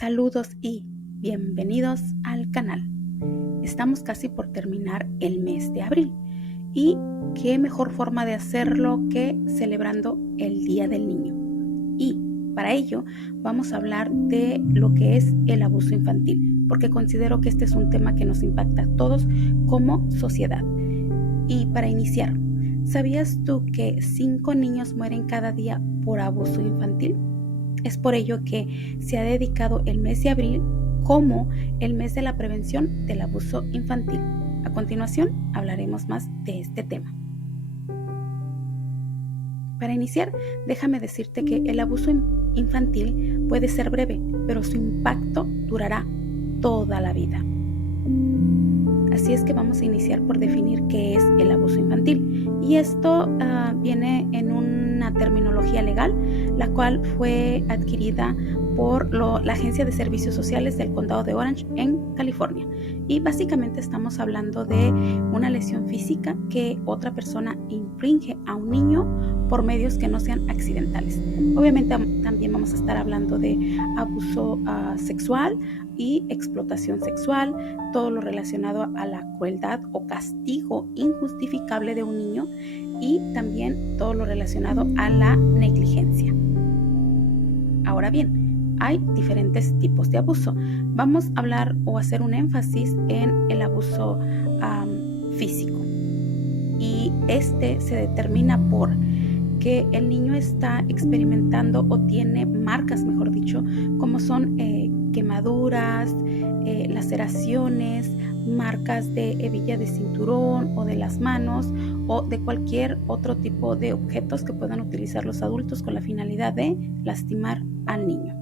Saludos y bienvenidos al canal. Estamos casi por terminar el mes de abril y qué mejor forma de hacerlo que celebrando el Día del Niño. Y para ello vamos a hablar de lo que es el abuso infantil, porque considero que este es un tema que nos impacta a todos como sociedad. Y para iniciar, ¿sabías tú que 5 niños mueren cada día por abuso infantil? Es por ello que se ha dedicado el mes de abril como el mes de la prevención del abuso infantil. A continuación hablaremos más de este tema. Para iniciar, déjame decirte que el abuso infantil puede ser breve, pero su impacto durará toda la vida. Así es que vamos a iniciar por definir qué es el abuso infantil. Y esto viene en una terminología legal, la cual fue adquirida por la Agencia de Servicios Sociales del Condado de Orange en California. Y básicamente estamos hablando de una lesión física que otra persona infringe a un niño por medios que no sean accidentales. Obviamente también vamos a estar hablando de abuso sexual y explotación sexual, todo lo relacionado a la crueldad o castigo injustificable de un niño y también todo lo relacionado a la negligencia. Ahora bien, hay diferentes tipos de abuso. Vamos a hablar o hacer un énfasis en el abuso físico. Y este se determina por que el niño está experimentando o tiene marcas, mejor dicho, como son quemaduras, laceraciones, marcas de hebilla de cinturón o de las manos o de cualquier otro tipo de objetos que puedan utilizar los adultos con la finalidad de lastimar al niño.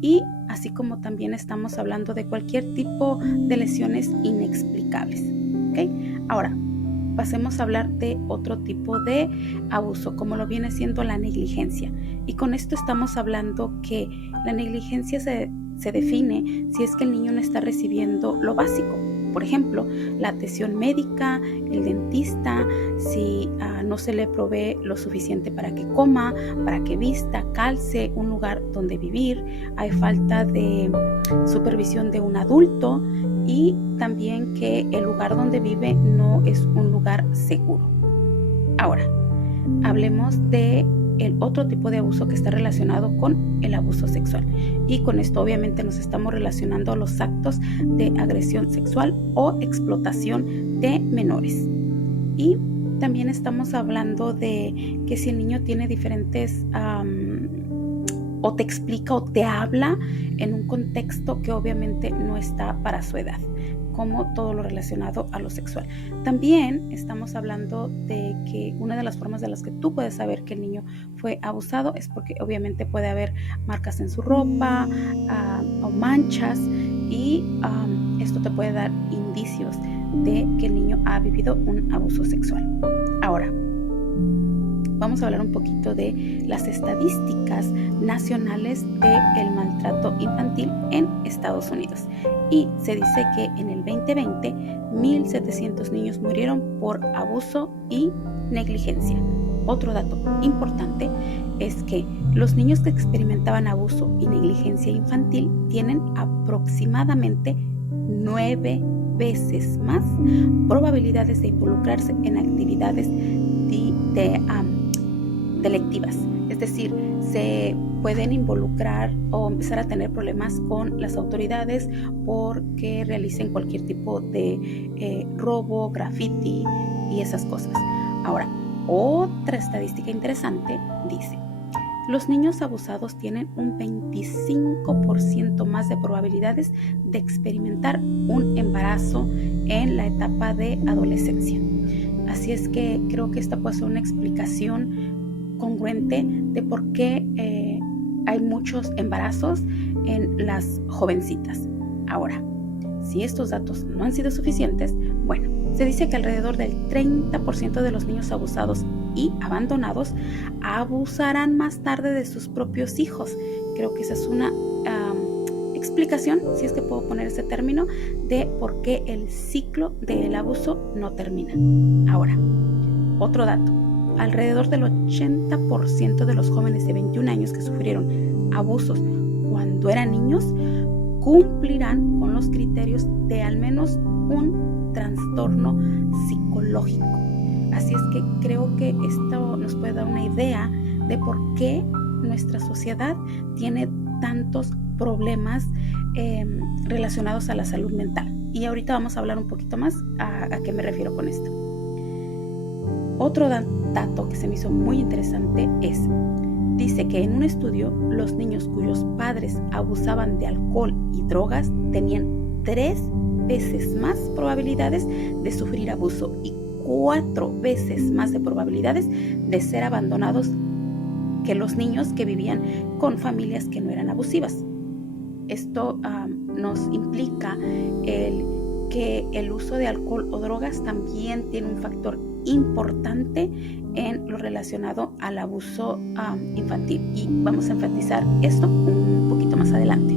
Y así como también estamos hablando de cualquier tipo de lesiones inexplicables. ¿Okay? Ahora, pasemos a hablar de otro tipo de abuso, como lo viene siendo la negligencia. Y con esto estamos hablando que la negligencia se define si es que el niño no está recibiendo lo básico. Por ejemplo, la atención médica, el dentista, si no se le provee lo suficiente para que coma, para que vista, calce, un lugar donde vivir, hay falta de supervisión de un adulto y también que el lugar donde vive no es un lugar seguro. Ahora, hablemos de el otro tipo de abuso que está relacionado con el abuso sexual. Y con esto obviamente nos estamos relacionando a los actos de agresión sexual o explotación de menores. Y también estamos hablando de que si el niño tiene diferentes o te explica o te habla en un contexto que obviamente no está para su edad, como todo lo relacionado a lo sexual. También estamos hablando de que una de las formas de las que tú puedes saber que el niño fue abusado es porque obviamente puede haber marcas en su ropa o manchas y esto te puede dar indicios de que el niño ha vivido un abuso sexual. Ahora, vamos a hablar un poquito de las estadísticas nacionales del maltrato infantil en Estados Unidos. Y se dice que en el 2020, 1,700 niños murieron por abuso y negligencia. Otro dato importante es que los niños que experimentaban abuso y negligencia infantil tienen aproximadamente 9 veces más probabilidades de involucrarse en actividades delictivas. Es decir, se pueden involucrar o empezar a tener problemas con las autoridades porque realicen cualquier tipo de robo, graffiti y esas cosas. Ahora, otra estadística interesante dice: los niños abusados tienen un 25% más de probabilidades de experimentar un embarazo en la etapa de adolescencia. Así es que creo que esta puede ser una explicación congruente de por qué hay muchos embarazos en las jovencitas. Ahora, si estos datos no han sido suficientes, bueno, se dice que alrededor del 30% de los niños abusados y abandonados abusarán más tarde de sus propios hijos. Creo que esa es una explicación, si es que puedo poner ese término, de por qué el ciclo del abuso no termina. Ahora, otro dato: alrededor del 80% de los jóvenes de 21 años que sufrieron abusos o cuando eran niños cumplirán con los criterios de al menos un trastorno psicológico. Así es que creo que esto nos puede dar una idea de por qué nuestra sociedad tiene tantos problemas relacionados a la salud mental. Y ahorita vamos a hablar un poquito más a qué me refiero con esto. Otro dato que se me hizo muy interesante dice que en un estudio los niños cuyos padres abusaban de alcohol y drogas tenían 3 veces más probabilidades de sufrir abuso y 4 veces más de probabilidades de ser abandonados que los niños que vivían con familias que no eran abusivas. Esto nos implica que el uso de alcohol o drogas también tiene un factor importante en lo relacionado al abuso infantil, y vamos a enfatizar esto un poquito más adelante.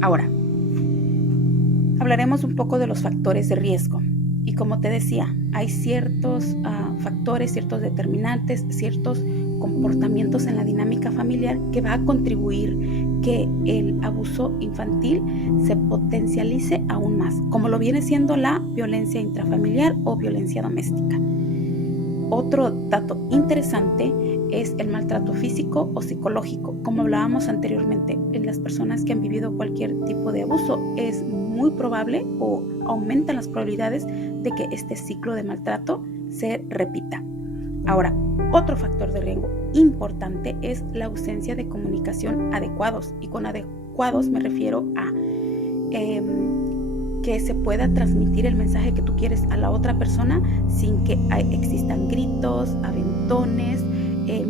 Ahora, hablaremos un poco de los factores de riesgo. Y como te decía, hay ciertos factores, ciertos determinantes, ciertos comportamientos en la dinámica familiar que va a contribuir que el abuso infantil se potencialice aún más, como lo viene siendo la violencia intrafamiliar o violencia doméstica. Otro dato interesante es el maltrato físico o psicológico. Como hablábamos anteriormente, en las personas que han vivido cualquier tipo de abuso es muy probable o aumentan las probabilidades de que este ciclo de maltrato se repita. Ahora, otro factor de riesgo importante es la ausencia de comunicación adecuados, y con adecuados me refiero a que se pueda transmitir el mensaje que tú quieres a la otra persona sin que existan gritos, aventones,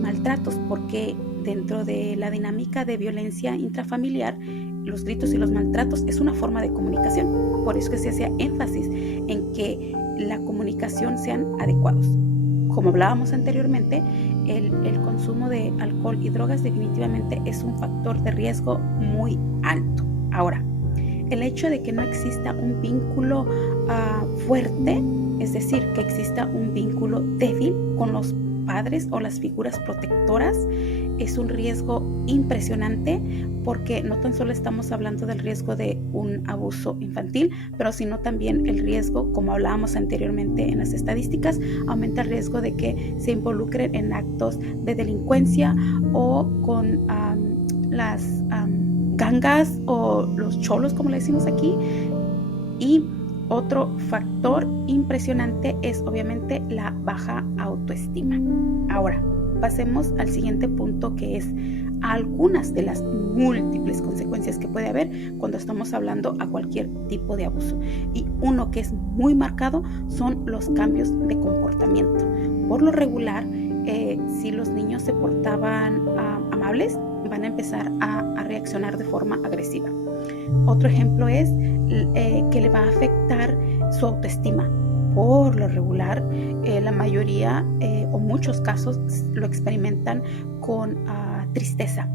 maltratos, porque dentro de la dinámica de violencia intrafamiliar, los gritos y los maltratos es una forma de comunicación. Por eso que se hacía énfasis en que la comunicación sean adecuados. Como hablábamos anteriormente, el consumo de alcohol y drogas definitivamente es un factor de riesgo muy alto. Ahora, el hecho de que no exista un vínculo fuerte, es decir, que exista un vínculo débil con los padres o las figuras protectoras, es un riesgo impresionante, porque no tan solo estamos hablando del riesgo de un abuso infantil, pero sino también el riesgo, como hablábamos anteriormente en las estadísticas, aumenta el riesgo de que se involucren en actos de delincuencia o con las gangas o los cholos, como le decimos aquí. Y otro factor impresionante es obviamente la baja autoestima. Ahora, pasemos al siguiente punto, que es algunas de las múltiples consecuencias que puede haber cuando estamos hablando a cualquier tipo de abuso. Y uno que es muy marcado son los cambios de comportamiento. Por lo regular, si los niños se portaban amables, van a empezar a reaccionar de forma agresiva. Otro ejemplo es que le va a afectar su autoestima. Por lo regular, la mayoría o muchos casos lo experimentan con tristeza.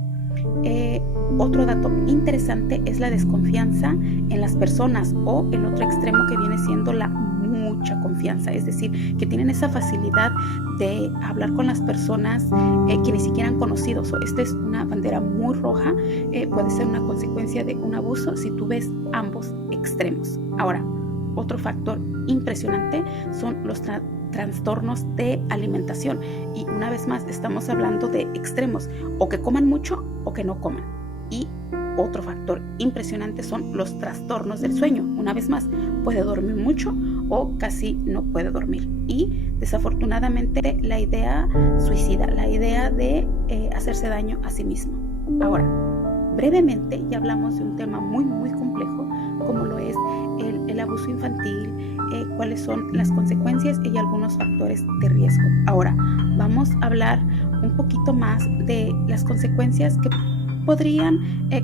Otro dato interesante es la desconfianza en las personas, o el otro extremo que viene siendo la mucha confianza, es decir, que tienen esa facilidad de hablar con las personas que ni siquiera han conocido. Esta es una bandera muy roja, puede ser una consecuencia de un abuso si tú ves ambos extremos. Ahora, otro factor impresionante son los trastornos de alimentación, y una vez más estamos hablando de extremos, o que coman mucho o que no coman. Y otro factor impresionante son los trastornos del sueño. Una vez más, puede dormir mucho o casi no puede dormir. Y desafortunadamente la idea suicida, la idea de hacerse daño a sí mismo. Ahora, brevemente ya hablamos de un tema muy muy complejo como lo es el abuso infantil, cuáles son las consecuencias y algunos factores de riesgo. Ahora vamos a hablar un poquito más de las consecuencias que podrían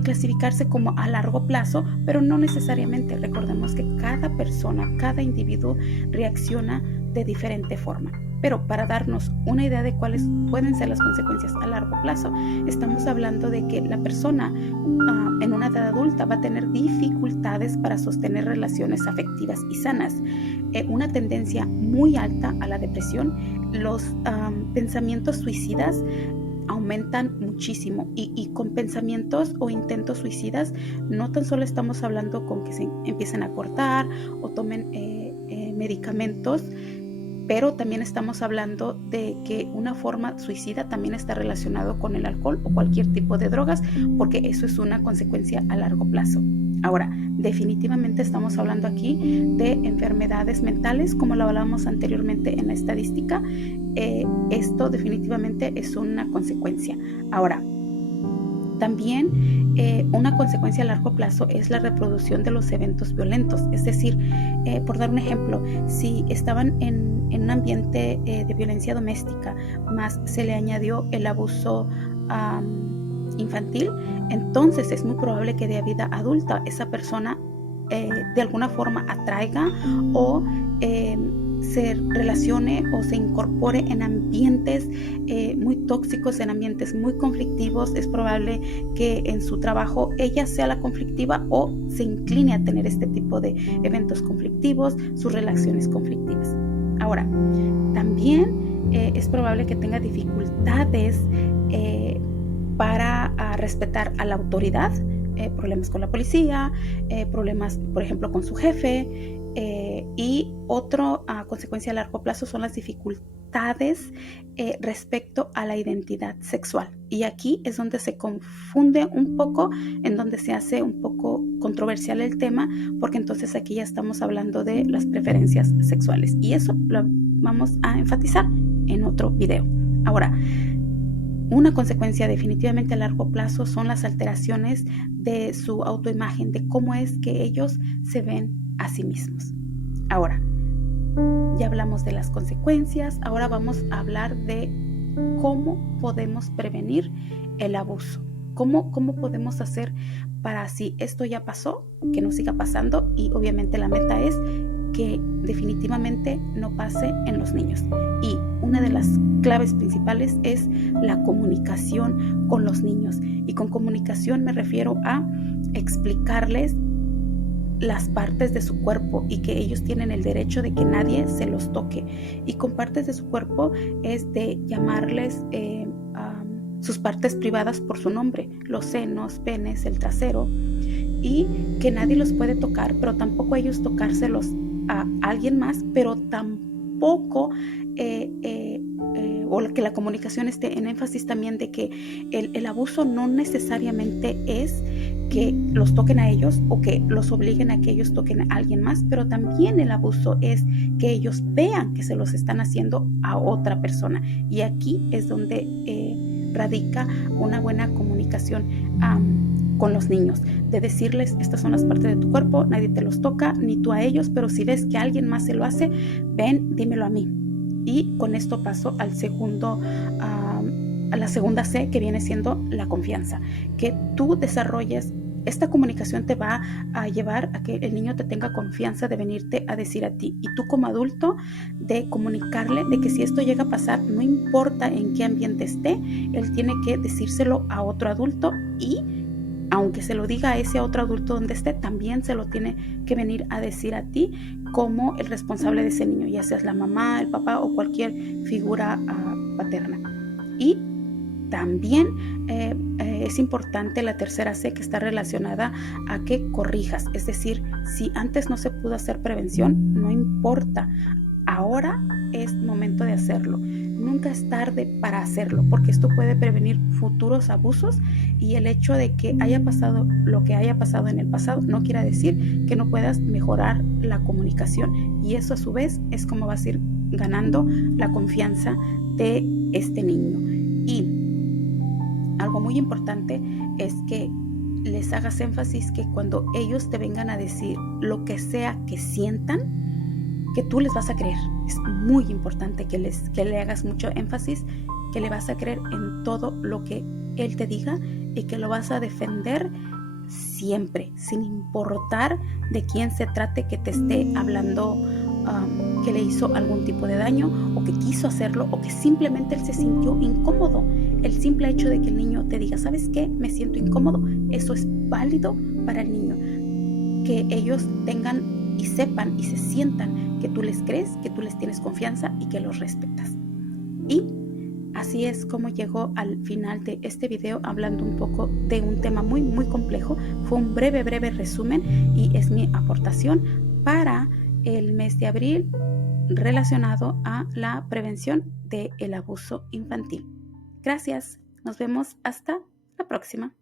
clasificarse como a largo plazo, pero no necesariamente. Recordemos que cada persona, cada individuo reacciona de diferente forma. Pero para darnos una idea de cuáles pueden ser las consecuencias a largo plazo, estamos hablando de que la persona en una edad adulta va a tener dificultades para sostener relaciones afectivas y sanas, una tendencia muy alta a la depresión, los pensamientos suicidas, aumentan muchísimo y con pensamientos o intentos suicidas no tan solo estamos hablando con que se empiecen a cortar o tomen medicamentos, pero también estamos hablando de que una forma suicida también está relacionado con el alcohol o cualquier tipo de drogas, porque eso es una consecuencia a largo plazo. Ahora, definitivamente estamos hablando aquí de enfermedades mentales, como lo hablábamos anteriormente en la estadística. Esto definitivamente es una consecuencia. Ahora, también una consecuencia a largo plazo es la reproducción de los eventos violentos. Es decir, por dar un ejemplo, si estaban en un ambiente de violencia doméstica, más se le añadió el abuso infantil, entonces es muy probable que de vida adulta esa persona de alguna forma atraiga o se relacione o se incorpore en ambientes muy tóxicos, en ambientes muy conflictivos. Es probable que en su trabajo ella sea la conflictiva o se incline a tener este tipo de eventos conflictivos, sus relaciones conflictivas. Ahora, también es probable que tenga dificultades para respetar a la autoridad, problemas con la policía, problemas, por ejemplo, con su jefe. Y otra consecuencia a largo plazo son las dificultades respecto a la identidad sexual. Y aquí es donde se confunde un poco, en donde se hace un poco controversial el tema, porque entonces aquí ya estamos hablando de las preferencias sexuales. Y eso lo vamos a enfatizar en otro video. Ahora, una consecuencia definitivamente a largo plazo son las alteraciones de su autoimagen, de cómo es que ellos se ven a sí mismos. Ahora, ya hablamos de las consecuencias, ahora vamos a hablar de cómo podemos prevenir el abuso. ¿Cómo podemos hacer para, si esto ya pasó, que no siga pasando? Y obviamente la meta es que definitivamente no pase en los niños. Y una de las claves principales es la comunicación con los niños. Y con comunicación me refiero a explicarles las partes de su cuerpo y que ellos tienen el derecho de que nadie se los toque. Y con partes de su cuerpo es de llamarles sus partes privadas por su nombre, los senos, penes, el trasero, y que nadie los puede tocar, pero tampoco ellos tocárselos a alguien más, pero tampoco o que la comunicación esté en énfasis también de que el abuso no necesariamente es que los toquen a ellos o que los obliguen a que ellos toquen a alguien más, pero también el abuso es que ellos vean que se los están haciendo a otra persona. Y aquí es donde radica una buena comunicación con los niños, de decirles: estas son las partes de tu cuerpo, nadie te los toca, ni tú a ellos, pero si ves que alguien más se lo hace, ven, dímelo a mí. Y con esto paso al a la segunda C, que viene siendo la confianza. Que tú desarrolles esta comunicación te va a llevar a que el niño te tenga confianza de venirte a decir a ti, y tú como adulto de comunicarle de que si esto llega a pasar, no importa en qué ambiente esté, él tiene que decírselo a otro adulto, y aunque se lo diga a ese otro adulto donde esté, también se lo tiene que venir a decir a ti como el responsable de ese niño, ya seas la mamá, el papá o cualquier figura paterna. Y también es importante la tercera C, que está relacionada a que corrijas. Es decir, si antes no se pudo hacer prevención, no importa, ahora es momento de hacerlo. Nunca es tarde para hacerlo, porque esto puede prevenir futuros abusos, y el hecho de que haya pasado lo que haya pasado en el pasado no quiere decir que no puedas mejorar la comunicación, y eso a su vez es como vas a ir ganando la confianza de este niño. Y algo muy importante es que les hagas énfasis que cuando ellos te vengan a decir lo que sea que sientan, que tú les vas a creer. Es muy importante que le hagas mucho énfasis, que le vas a creer en todo lo que él te diga y que lo vas a defender siempre, sin importar de quién se trate que te esté hablando, que le hizo algún tipo de daño o que quiso hacerlo o que simplemente él se sintió incómodo. El simple hecho de que el niño te diga: ¿sabes qué? Me siento incómodo. Eso es válido para el niño. Que ellos tengan y sepan y se sientan que tú les crees, que tú les tienes confianza y que los respetas. Y Así es como llegó al final de este video hablando un poco de un tema muy complejo. Fue un breve resumen y es mi aportación para el mes de abril relacionado a la prevención del abuso infantil. Gracias, nos vemos hasta la próxima.